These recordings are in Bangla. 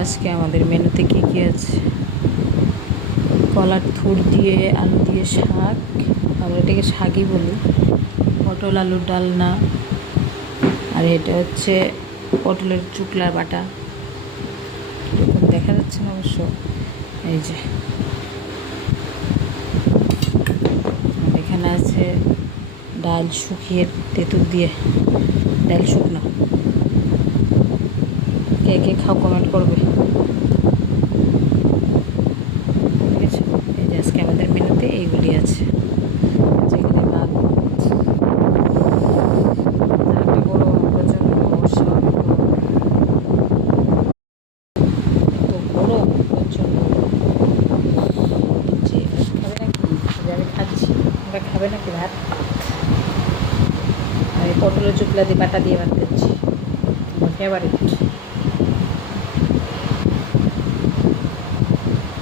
আজকে আমাদের মেনুতে কী কী আছে। কলার থুর দিয়ে আলু দিয়ে শাক, আমরা এটাকে শাকই বলি। পটল আলুর ডালনা, আর এটা হচ্ছে পটলের চুকলার বাটা। এরকম দেখা যাচ্ছে না অবশ্য, এই যে এখানে আছে ডাল শুকিয়ে তেঁতুল দিয়ে, ডাল শুকনো। কে কে খাও কমেন্ট করবে, ঠিক আছে। এই যে আজকে আমাদের মেনুতে এইগুলি আছে। যেখানে ভাত, একটা বড় প্রচণ্ড অস্বাভাবিক এত বড় প্রচণ্ড যে খাবে নাকি, যে আমি খাচ্ছি, আমরা খাবে নাকি ভাত। আর এই পটলের চুকলা দিয়ে বাটা দিয়ে ভাত খাচ্ছি, আমার ফেভারিট।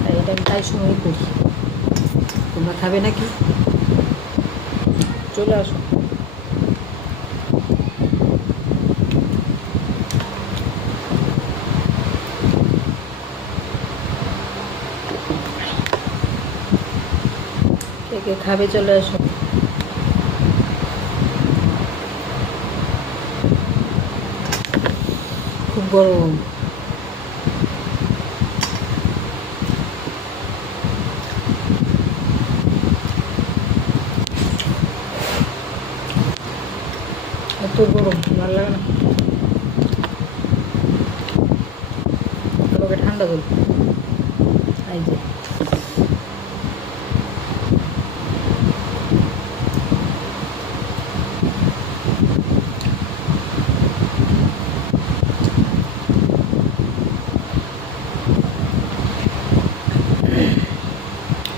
তাই এটা আমি তাই সময় করি। তোমরা খাবে নাকি? চলে আসো। কে কে খাবে চলে আসো। খুব গরম। এত গরম ভালো লাগে না, তোমাকে ঠান্ডা জল। এই যে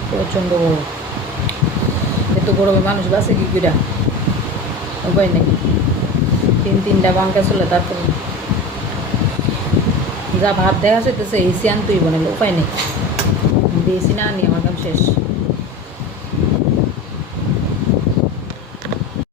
প্রচণ্ড গরম। এত গরমে মানুষ বাসে কি করে, উপায় নেই। তিনটা পাঙ্খা চলে, তারপর যা ভাত দেখা যাইতেছে এসি আনতেই বানালো, উপায় নেই। এসি না আনি আমার কাম শেষ।